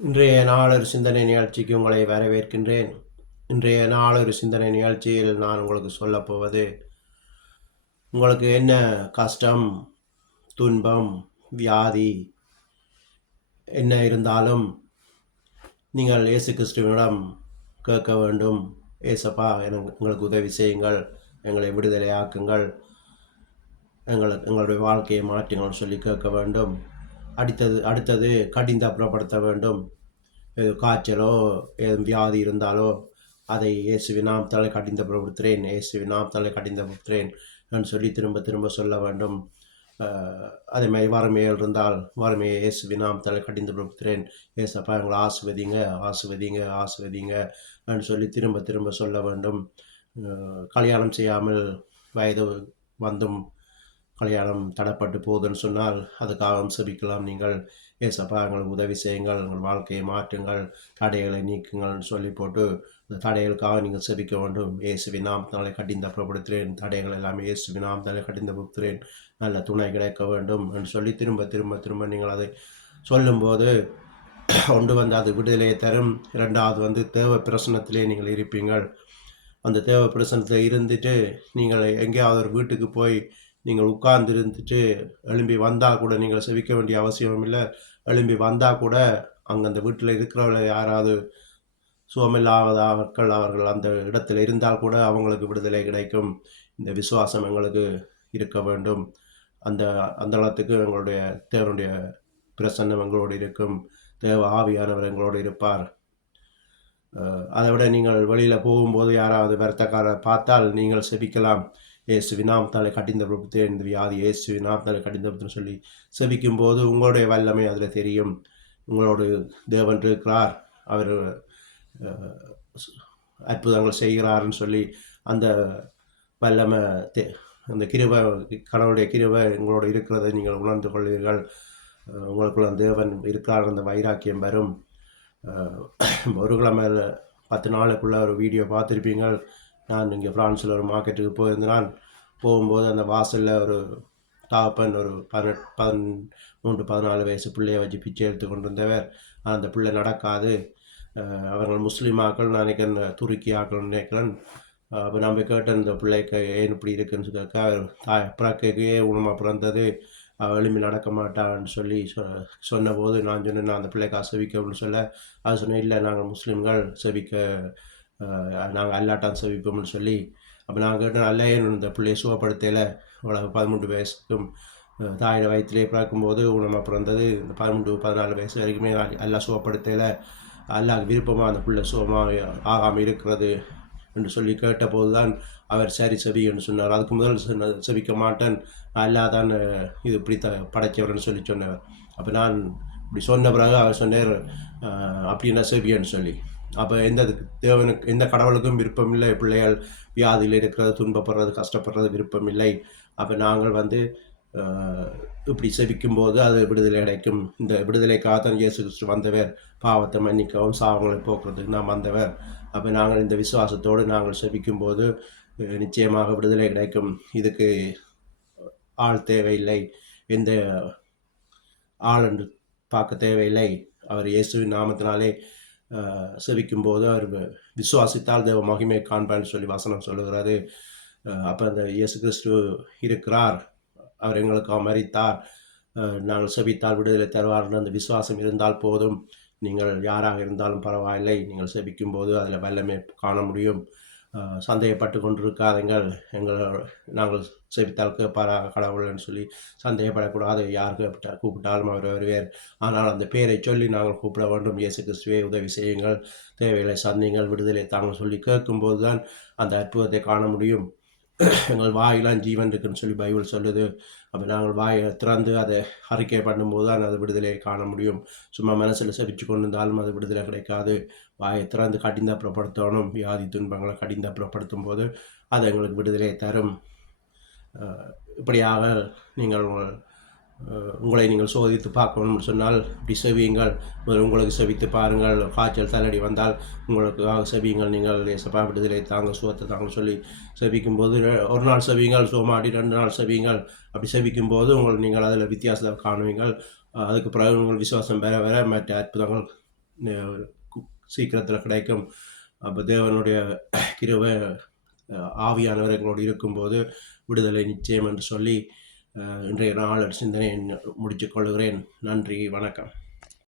இன்றைய நாளொரு சிந்தனை நிகழ்ச்சிக்கு உங்களை வரவேற்கின்றேன். இன்றைய நாளொரு சிந்தனை நிகழ்ச்சியில் நான் உங்களுக்கு சொல்லப்போவது, உங்களுக்கு என்ன கஷ்டம், துன்பம், வியாதி என்ன இருந்தாலும் நீங்கள் இயேசு கிறிஸ்துவிடம் கேட்க வேண்டும். ஏசப்பா, எங்களுக்கு உதவி செய்யுங்கள், எங்களை விடுதலையாக்குங்கள், எங்களுடைய வாழ்க்கையை மாற்றுங்கள் சொல்லி கேட்க வேண்டும். அடுத்தது கடிந்தப்புறப்படுத்த வேண்டும். காய்ச்சலோ வியாதி இருந்தாலோ அதை இயேசுவின் நாமத்தாலே கடிந்தப்படுத்துகிறேன், இயேசுவின் நாமத்தாலே கடிந்தப்படுத்துகிறேன் என்று சொல்லி திரும்ப திரும்ப சொல்ல வேண்டும். அதே மாதிரி வறுமையில் இருந்தால் வறுமையை இயேசுவின் நாமத்தாலே கடிந்தப்படுத்துகிறேன், ஏசப்பா எங்களை ஆசிர்வதிங்க ஆசிர்வதிங்க ஆசிர்வதிங்க என்று சொல்லி திரும்ப திரும்ப சொல்ல வேண்டும். கல்யாணம் செய்யாமல் வயது வந்தும் கல்யாணம் தடைப்பட்டு போகுதுன்னு சொன்னால் அதுக்காக செபிக்கலாம். நீங்கள் ஏசப்பா எங்களுக்கு உதவி செய்யுங்கள், எங்கள் வாழ்க்கையை மாற்றுங்கள், தடைகளை நீக்குங்கள்னு சொல்லி போட்டு இந்த தடைகளுக்காக நீங்கள் செபிக்க வேண்டும். இயேசுவின் நாமத்தினாலே கடிந்தப்படுத்துகிறேன், தடைகள் எல்லாமே இயேசுவின் நாமத்தினாலே கடிந்தப்படுத்துகிறேன், நல்ல துணை கிடைக்க வேண்டும் என்று சொல்லி திரும்ப திரும்ப திரும்ப நீங்கள் அதை சொல்லும்போது ஒன்று வந்து அது விடுதலையை தரும். இரண்டாவது வந்து தேவ பிரசனத்திலே நீங்கள் இருப்பீங்கள். அந்த தேவ பிரசனத்தில் இருந்துட்டு நீங்கள் எங்கேயாவது ஒரு வீட்டுக்கு போய் நீங்கள் உட்கார்ந்து இருந்துட்டு எழும்பி வந்தால் கூட நீங்கள் செவிக்க வேண்டிய அவசியம் இல்லை. எழும்பி வந்தால் கூட அங்கே அந்த வீட்டில் இருக்கிறவர்கள் யாராவது சுகமில்லாதவர்கள் அவர்கள் அந்த இடத்துல இருந்தால் கூட அவங்களுக்கு விடுதலை கிடைக்கும். இந்த விசுவாசம் எங்களுக்கு இருக்க வேண்டும். அந்த அந்த இடத்துக்கு எங்களுடைய தேவனுடைய பிரசன்னம் எங்களோடு இருக்கும். தேவ ஆவியானவர் எங்களோடு இருப்பார். அதை விட நீங்கள் வெளியில் போகும்போது யாராவது வருத்தக்காரரை பார்த்தால் நீங்கள் செபிக்கலாம். இயேசுவின் நாமத்தாலே கடிந்தப்படுத்துகிறேன், இந்த வியாதி இயேசுவின் நாமத்தாலே கடிந்தப்படுத்துன்னு சொல்லி செபிக்கும் போது உங்களுடைய வல்லமை அதில் தெரியும். உங்களோடு தேவன் இருக்கிறார், அவர் அற்புதங்கள் செய்கிறார்னு சொல்லி அந்த வல்லமை அந்த கிருபை, கடவுளுடைய கிருபை உங்களோடு இருக்கிறதை நீங்கள் உணர்ந்து கொள்வீர்கள். உங்களுக்குள்ள தேவன் இருக்கிறார், அந்த வைராக்கியம் வரும். ஒரு கிழமை 10 நாளுக்குள்ள ஒரு வீடியோ பார்த்துருப்பீங்க. நான் இங்கே ஃப்ரான்ஸில் ஒரு மார்க்கெட்டுக்கு போயிருந்தேன். போகும்போது அந்த வாசலில் ஒரு தாப்பன் ஒரு 13-14 வயசு பிள்ளையை வச்சு பிச்சை எடுத்து கொண்டு வந்தவர். அந்த பிள்ளை நடக்காது. அவர்கள் முஸ்லீம் ஆக்கள், நான் நினைக்கிறேன் துருக்கி ஆக்கள்னு நினைக்கிறேன். அப்போ நம்ம கேட்டேன், இந்த பிள்ளைக்கு ஏன் இப்படி இருக்குன்னு கேட்க, பிறக்கைக்கே உணமாக பிறந்தது, எலும்பி நடக்க மாட்டான்னு சொல்லி சொன்னபோது நான் சொன்னேன், நான் அந்த பிள்ளைக்கு செவிக்கணும்னு சொல்ல, அது சொன்னேன், இல்லை நாங்கள் முஸ்லீம்கள் செவிக்க, நாங்கள் அல்லாட்டான் செவிப்போம்னு சொல்லி. அப்போ நான் கேட்டேன், அல்ல ஏன் இந்த பிள்ளையை சுகப்படுத்தலை, அவ்வளோ 13 வயசுக்கும் தாயோட வயிற்றிலே பிறக்கும்போது உணமாக பிறந்தது, இந்த 13-14 வயசு வரைக்குமே எல்லாம் சுகப்படுத்தலை, அல்லாஹ்க்கு விருப்பமாக அந்த பிள்ளை சுகமாக ஆகாமல் இருக்கிறது என்று சொல்லி கேட்டபோது தான் அவர் சரி செவி என்று சொன்னார். அதுக்கு முதல் செவிக்க மாட்டேன், அல்லாதான் இது இப்படி படைச்சவர்னு சொல்லி சொன்னவர். அப்போ நான் இப்படி சொன்ன பிறகு அவர் சொன்னார், அப்படின்னா செவியன்னு சொல்லி. அப்போ தேவனுக்கு எந்த கடவுளுக்கும் விருப்பம் இல்லை பிள்ளைகள் வியாதியில் இருக்கிறது, துன்பப்படுறது, கஷ்டப்படுறது விருப்பம் இல்லை. அப்போ நாங்கள் வந்து இப்படி செபிக்கும்போது அது விடுதலை கிடைக்கும். இந்த விடுதலைக்காக தான் இயேசு கிறிஸ்து வந்தவர், பாவத்தை மன்னிக்கவும் சாவங்களை போக்குறதுக்கு நான் வந்தவர். அப்போ நாங்கள் இந்த விசுவாசத்தோடு நாங்கள் செபிக்கும்போது நிச்சயமாக விடுதலை கிடைக்கும். இதுக்கு ஆள் தேவையில்லை, எந்த ஆள் என்று பார்க்க தேவையில்லை. அவர் இயேசுவின் நாமத்தினாலே செபிக்கும்போது அவர் விசுவாசித்தால் தேவ மகிமை காண்பான்னு சொல்லி வசனம் சொல்லுகிறாரு. அப்போ அந்த இயேசு கிறிஸ்து இருக்கிறார், அவர் எங்களுக்காக மரித்தார், நாங்கள் செபித்தால் விடுதலை தருவார்னு அந்த விசுவாசம் இருந்தால் போதும். நீங்கள் யாராக இருந்தாலும் பரவாயில்லை, நீங்கள் செபிக்கும்போது அதில் வல்லமை காண முடியும். சந்தேகப்பட்டு கொண்டிருக்காதீங்கள், நாங்கள் செபித்தால் கேட்பாராக கடவுள்னு சொல்லி சந்தேகப்படக்கூடாது. யார் கூப்பிட்டாலும் அவர் வருவார். ஆனால் அந்த பேரை சொல்லி நாங்கள் கூப்பிட வேண்டும். இயேசு கிறிஸ்துவே உதவி செய்யுங்கள், தேவைகளை சந்திங்கள், விடுதலை தாங்கள் சொல்லி கேட்கும்போது தான் அந்த அற்புதத்தை காண முடியும். எங்கள் வாயெல்லாம் ஜீவன் இருக்குன்னு சொல்லி பைபிள் சொல்லுது. அப்போ நாங்கள் வாயை திறந்து அதை அறிக்கை பண்ணும்போது தான் அது விடுதலையை காண முடியும். சும்மா மனசில் செபிச்சு கொண்டு இருந்தாலும் அது விடுதலை கிடைக்காது. வாயை திறந்து கடிந்தப்புறப்படுத்தணும். வியாதி துன்பங்களை கடிந்தப்புறப்படுத்தும் போது அது எங்களுக்கு விடுதலையை தரும். இப்படியாக நீங்கள் உங்களை நீங்கள் சோதித்து பார்க்கணும்னு சொன்னால் இப்படி செவியுங்கள். உங்களுக்கு செவித்து பாருங்கள். காய்ச்சல் தலையடி வந்தால் உங்களுக்காக செவியுங்கள். நீங்கள் ஏசப்பா விடுதலை தாங்க, சுகத்தை தாங்க சொல்லி செவிக்கும்போது ஒரு நாள் செவியுங்கள், சுகமாடி 2 நாள் செவியுங்கள். அப்படி செவிக்கும்போது நீங்கள் அதில் வித்தியாசத்தை காணுவீங்கள். அதுக்கு பிறகு உங்கள் விசுவாசம் வேற வேற மற்ற அற்புதங்கள் சீக்கிரத்தில் கிடைக்கும். அப்போ தேவனுடைய கிருபை ஆவியானவர் எங்களோடு இருக்கும்போது விடுதலை நிச்சயம் என்று சொல்லி இன்றைய நாள் சிந்தனையை முடித்துக் கொள்கிறேன். நன்றி, வணக்கம்.